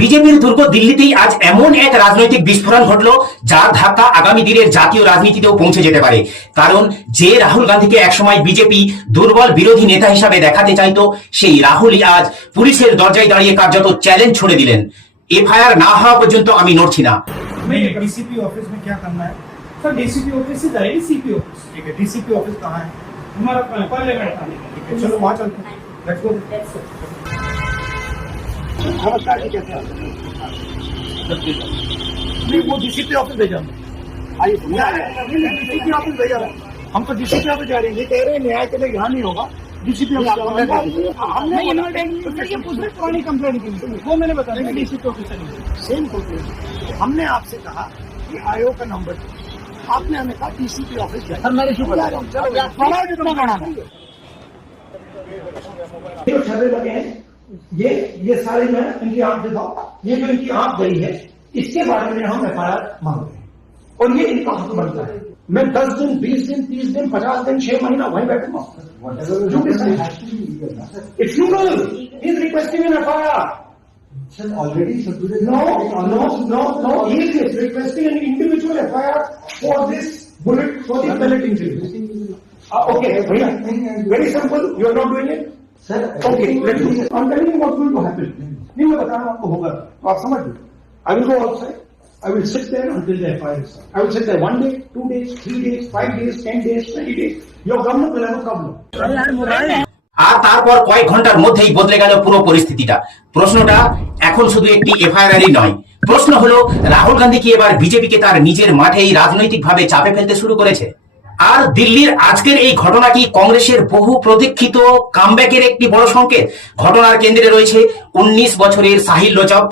বিজেপির দুর্গ দিল্লিতেই আজ এমন এক রাজনৈতিক বিস্ফোরণ ঘটলো যার ধাক্কা আগামী দিনের জাতীয় রাজনীতিতেও পৌঁছে যেতে পারে। কারণ যে রাহুল গান্ধীকে একসময় বিজেপি দুর্বল বিরোধী নেতা হিসাবে দেখাতে চাইতো, সেই রাহুলই আজ পুলিশের দরজায় দাঁড়িয়ে কার্যত চ্যালেঞ্জ ছুড়ে দিলেন, এফআইআর না হওয়া পর্যন্ত আমি নড়ছি না। डीसीपी ऑफिस में क्या करना है सर? डीसीपी ऑफिस से जाएगी सीपी ऑफिस। ठीक है, डीसीपी ऑफिस कहाँ है? हमारा पार्लियामेंट थाने। ठीक है, चलो वहाँ चलते हैं। Let's go. नमस्कार जी, कैसे हैं? नहीं, वो डीसीपी ऑफिस भेजा हमने। आइए, डीसीपी ऑफिस भेजा है। हम तो डीसीपी ऑफिस जा रहे हैं। ये कह रहे हैं न्याय के लिए यहाँ नहीं होगा, डीसीपी ऑफिस। हमने पुरानी कंप्लेंट की, वो मैंने बताया डीसीपी ऑफिस सेम कंप्लेंट। हमने आपसे कहा कि आयोग का नंबर, आपने हमें कहा डीसीपी ऑफिस जाए। सर, मेरे शुक्र जो छर्रे लगे हैं, ये सारे जो है इनकी आंख दिखाओ। ये जो इनकी आंख गई है, इसके बारे में हम एफआईआर मांग रहे हैं और ये इनका हक बनता है। मैं 10 दिन 20 दिन 30 दिन 50 दिन 6 महीना वहीं बैठूंगा। It's legal. He is requesting an FIR. Sir, already submitted. No. He is requesting an individual FIR for this bullet, for this pellet injury. Okay, bhaiya. Very simple. You are not doing it. Sir, Okay, let's do it. I'm telling you what's going to happen. नहीं मैं बता रहा हूँ आपको होगा, तो आप समझ लो. I will go outside. I will sit there until the FIR is done. I will sit there 1 day, 2 days, 3 days, 5 days, 10 days, 20 days. Your government will have a problem. আর তারপর কয়েক ঘন্টার মধ্যেই বদলে গেল পুরো পরিস্থিতিটা। প্রশ্নটা এখন শুধু একটি এফআইআরই নয়, প্রশ্ন হলো রাহুল গান্ধী কি এবার বিজেপিকে তার নিজের মাঠেই রাজনৈতিকভাবে চাপে ফেলতে শুরু করেছে? আর দিল্লির আজকের এই ঘটনা কি কংগ্রেসের বহু প্রতীক্ষিত কামব্যাকের একটি বড় সংকেত? ঘটনার কেন্দ্রে রয়েছে 19 বছরের সাহিল লোচব।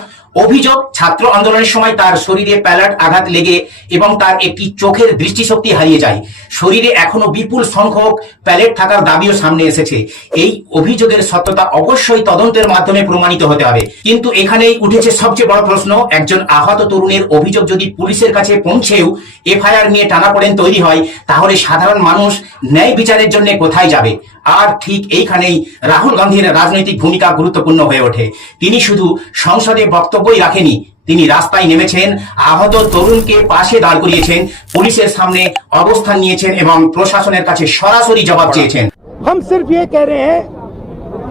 অভিযোগ, ছাত্র আন্দোলনের সময় তার শরীরে প্যালেট আঘাত লেগে এবং তার একটি চোখের দৃষ্টিশক্তি হারিয়ে যায়। শরীরে এখনো বিপুল সংখ্যক প্যালেট থাকার দাবিও সামনে এসেছে। এই অভিযোগের সত্যতা অবশ্যই তদন্তের মাধ্যমে প্রমাণিত হতে হবে। কিন্তু এখানেই উঠেছে সবচেয়ে বড় প্রশ্ন, একজন আহত তরুণের অভিযোগ যদি পুলিশের কাছে পৌঁছেও এফআইআর নিয়ে টানাপোড়েন তৈরি হয়, তাহলে সাধারণ মানুষ ন্যায় বিচারের জন্য কোথায় যাবে? আর ঠিক এইখানেই রাহুল গান্ধীর রাজনৈতিক ভূমিকা গুরুত্বপূর্ণ হয়ে ওঠে। তিনি শুধু সংসদে বক্তব্যই রাখেনি, তিনি রাস্তায় নেমেছেন, আহত তরুণকে পাশে দাঁড় করিয়েছেন, পুলিশের সামনে অবস্থান নিয়েছেন এবং প্রশাসনের কাছে সরাসরি জবাব চেয়েছেন। हम सिर्फ ये कह रहे हैं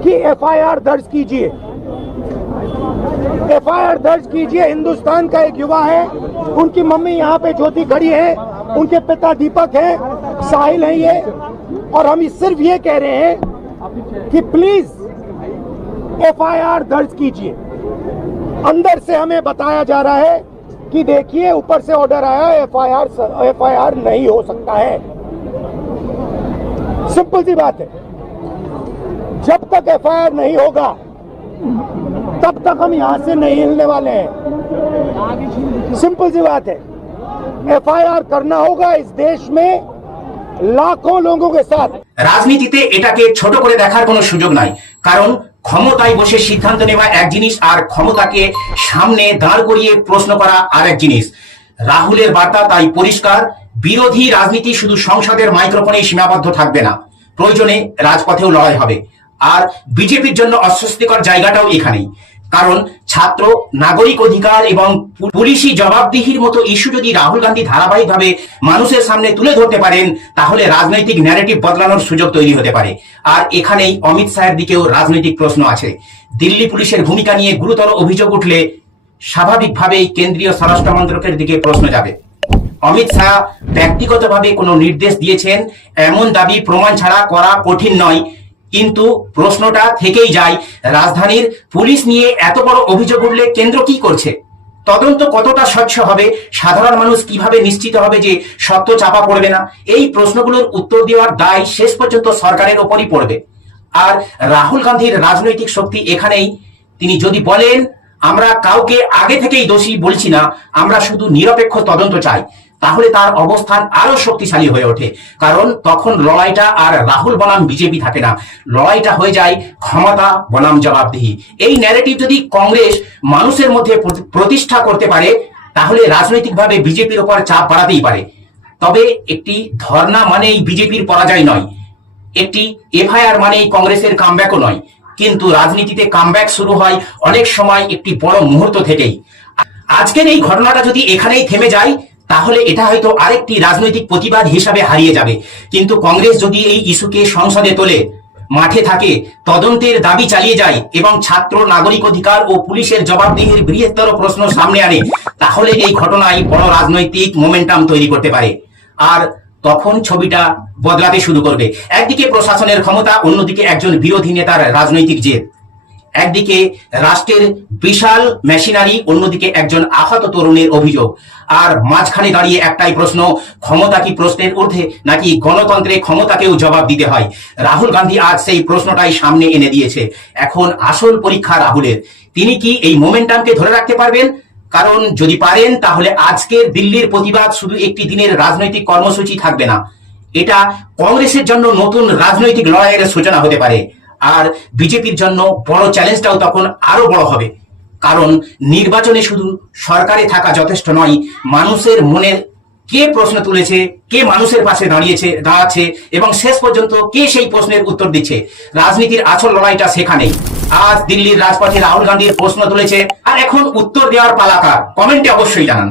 कि एफआईआर दर्ज कीजिए, एफआईआर दर्ज कीजिए। हिंदुस्तान का एक युवा है, उनकी मम्मी यहाँ पे ज्योति खड़ी है, उनके पिता दीपक है, साहिल है ये, और हम सिर्फ ये कह रहे हैं कि प्लीज एफआईआर दर्ज कीजिए। अंदर से हमें बताया जा रहा है कि देखिए ऊपर से ऑर्डर आया, एफआईआर नहीं हो सकता है। सिंपल सी बात है, जब तक एफआईआर नहीं होगा तब तक हम यहां से नहीं हिलने वाले हैं। सिंपल सी बात है, एफआईआर करना होगा इस देश में लाखों लोगों के साथ। রাজনীতিতে এটাকে ছোট করে দেখার কোনো সুযোগ নাই, কারণ ক্ষমতায় বসে সিদ্ধান্ত নেওয়া এক জিনিস আর ক্ষমতাকে সামনে দাঁড় করিয়ে প্রশ্ন করা আরেক জিনিস। রাহুলের বার্তা তাই পরিষ্কার, বিরোধী রাজনীতি শুধু সংসদের মাইক্রোফোনে সীমাবদ্ধ থাকবে না, প্রয়োজনে রাজপথেও লড়াই হবে। আর বিজেপির জন্য অস্বস্তিকর জায়গাটাও এখানেই, কারণ ছাত্র, নাগরিক অধিকার এবং পুলিশি জবাবদিহির মতো ইস্যু যদি রাহুল গান্ধী ধারাবাহিকভাবে মানুষের সামনে তুলে ধরতে পারেন, তাহলে রাজনৈতিক ন্যারেটিভ বদলানোর সুযোগ তৈরি হতে পারে। আর এখানেই অমিত শাহের দিকেও রাজনৈতিক প্রশ্ন আছে। দিল্লি পুলিশের ভূমিকা নিয়ে গুরুতর অভিযোগ উঠলে স্বাভাবিকভাবেই কেন্দ্রীয় স্বরাষ্ট্র মন্ত্রকের দিকে প্রশ্ন যাবে। অমিত শাহ ব্যক্তিগতভাবে কোনো নির্দেশ দিয়েছেন এমন দাবি প্রমাণ ছাড়া করা কঠিন নয়, কিন্তু প্রশ্নটা থেকেই যায়, রাজধানীর পুলিশ নিয়ে এত বড় অভিযোগ উঠলে কেন্দ্র কি করছে? তদন্ত কতটা স্বচ্ছ হবে? সাধারণ মানুষ কিভাবে নিশ্চিত হবে যে সত্য চাপা পড়বে না? এই প্রশ্নগুলোর উত্তর দেওয়ার দায় শেষ পর্যন্ত সরকারের ওপরই পড়বে। আর রাহুল গান্ধীর রাজনৈতিক শক্তি এখানেই, তিনি যদি বলেন আমরা কাউকে আগে থেকেই দোষী বলছি না, আমরা শুধু নিরপেক্ষ তদন্ত চাই, তাহলে তার অবস্থান আরো শক্তিশালী হয়ে ওঠে। কারণ তখন লড়াইটা আর রাহুল বনাম বিজেপি থাকে না, লড়াইটা হয়ে যায় ক্ষমতা বনাম জবাবদিহি। এই ন্যারেটিভ যদি কংগ্রেস মানুষের মধ্যে প্রতিষ্ঠা করতে পারে, তাহলে রাজনৈতিকভাবে বিজেপির উপর চাপ বাড়াতেই পারে। তবে একটি ধর্ণা মানেই বিজেপির পরাজয় নয়, একটি এফআইআর মানেই কংগ্রেসের কামব্যাকও নয়। কিন্তু রাজনীতিতে কামব্যাক শুরু হয় অনেক সময় একটি বড় মুহূর্ত থেকেই। আজকের এই ঘটনাটা যদি এখানেই থেমে যায় তাহলে এটা হয়তো আরেকটি রাজনৈতিক প্রতিবাদ হিসাবে হারিয়ে যাবে, কিন্তু কংগ্রেস যদি এই ইস্যুকে সংসদে তোলে, মাঠে থাকে, তদন্তের দাবি চালিয়ে যায় এবং ছাত্র নাগরিক অধিকার ও পুলিশের জবাবদিহির বৃহত্তর প্রশ্ন সামনে আনে, তাহলে এই ঘটনায় বড় রাজনৈতিক মোমেন্টাম তৈরি করতে পারে। আর তখন ছবিটা বদলাতে শুরু করবে। একদিকে প্রশাসনের ক্ষমতা, অন্যদিকে একজন বিরোধী নেতার রাজনৈতিক জেদ। একদিকে রাষ্ট্রের বিশাল মেশিনারি, অন্যদিকে একজন আহত তরুণের অভিযোগ। আর মাঝখানে দাঁড়িয়ে একটাই প্রশ্ন, ক্ষমতা কি প্রশ্নের ঊর্ধ্বে, নাকি গণতন্ত্রে ক্ষমতাকেও জবাব দিতে হয়? রাহুল গান্ধী আজ সেই প্রশ্নটাই সামনে এনে দিয়েছে। এখন আসল পরীক্ষা রাহুলের। তিনি কি এই মোমেন্টামকে ধরে রাখতে পারবেন? কারণ যদি পারেন তাহলে আজকের দিল্লির প্রতিবাদ শুধু একটি দিনের রাজনৈতিক কর্মসূচি থাকবে না, এটা কংগ্রেসের জন্য নতুন রাজনৈতিক লড়াইয়ের সূচনা হতে পারে। আর বিজেপির জন্য বড় চ্যালেঞ্জটাও তখন আরো বড় হবে, কারণ নির্বাচনে শুধু সরকারে থাকা যথেষ্ট নয়, মানুষের মনে কে প্রশ্ন তুলেছে, কে মানুষের পাশে দাঁড়াচ্ছে এবং শেষ পর্যন্ত কে সেই প্রশ্নের উত্তর দিচ্ছে। রাজনীতির আসল লড়াইটা সেখানেই। আজ দিল্লির রাজপথে রাহুল গান্ধীর প্রশ্ন তুলেছে, আর এখন উত্তর দেওয়ার পালা কার? কমেন্টে অবশ্যই জানান।